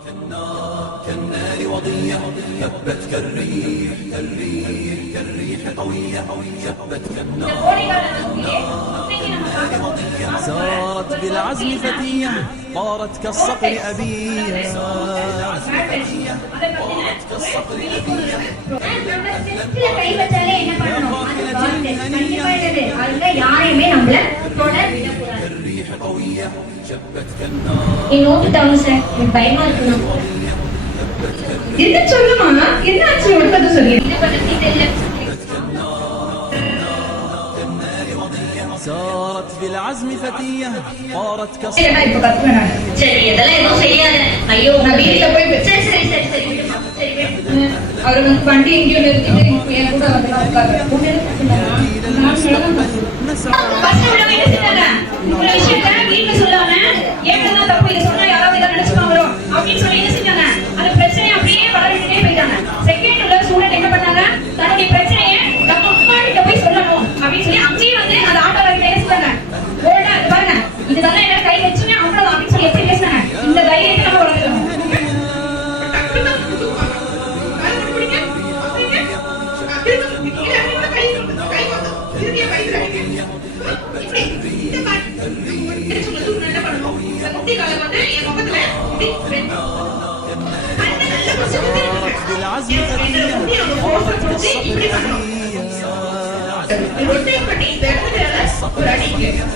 كالنار وضية هبت كالريح قوية شبت كالنار وضية سارت بالعزم فتية طارت كالصقر أبيها الريح قوية شبت كالنار பயமா இருக்கணும் என்ன சொல்லுமா என்ன ஆச்சு உடனே சொல்லி سارت بالعزم فتية طارت இப்ப கத்துறேன் சரி இதெல்லாம் எதுவும் செய்யாத ஐயோ நான் வீட்ல போய் சரி சரி சரி சரி சரி அவர் வந்து வண்டி எங்கேயோ நிறுத்திட்டு என் கூட வந்து உட்கார்றாரு பஸ் விட வேண்டியதுதானே ஒரு விஷயத்தை வீட்ல சொல்லாம ஏன்னா தப்பு இத சொன்னா யாராவது இத நினைச்சுப்பாங்களோ அப்படின்னு சொல்லி என்ன செஞ்சாங்க அந்த பிரச்சனையை அப்படியே வளர்த்துட்டே போயிட்டாங்க செகண்ட்ல ஸ்டூடண்ட் என்ன பண்ணாங்க தன்னுடைய பிரச்சனையை நம்ம அம்மா கிட்ட போய் சொல்லணும் அப்படின்னு சொல்லி அங்கேயே வந்து அந்த ஆட்டோல கிட்ட பேசுறாங்க போல்டா பாருங்க இதெல்லாம் என்ன கை வச்சுங்க அவ்வளவு அப்படின்னு சொல்லி எப்படி பேசுறாங்க இந்த தைரியத்தை நம்ம வளர்க்கணும் بالعزم فتية طارت كالصقر أبيها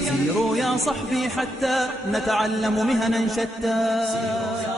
سيروا يا صحبي حتى نتعلم مهنا شتى